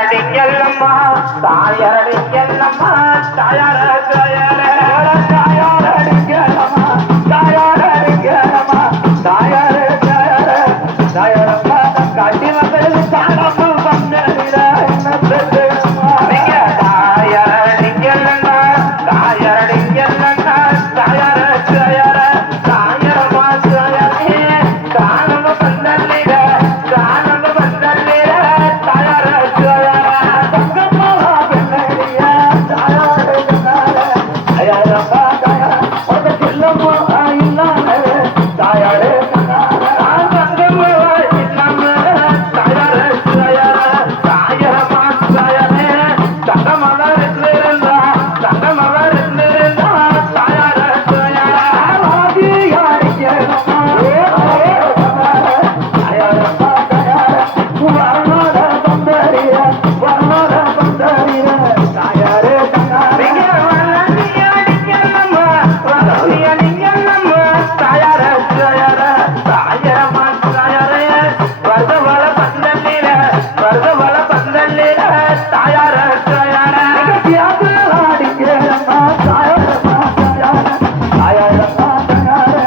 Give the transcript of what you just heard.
அடிங்கல்லம்மா தாயடிங்கல்லம்மா தாயார தாயார தாயாரடிங்கல்லம்மா தாயாரடிங்கல்லம்மா தாயார தாயார தாயாரம்மா காட்டி வந்தது தாளம் வந்ததிரா என்ன சொல்லுமா நீங்க தாயாரடிங்கல்லம்மா தாயாரடிங்கல்லம்மா தாயார தாயார தாயாரம்மா தாயாரே காணம் வந்ததிரா காணம் வந்ததிரா தாயார Warna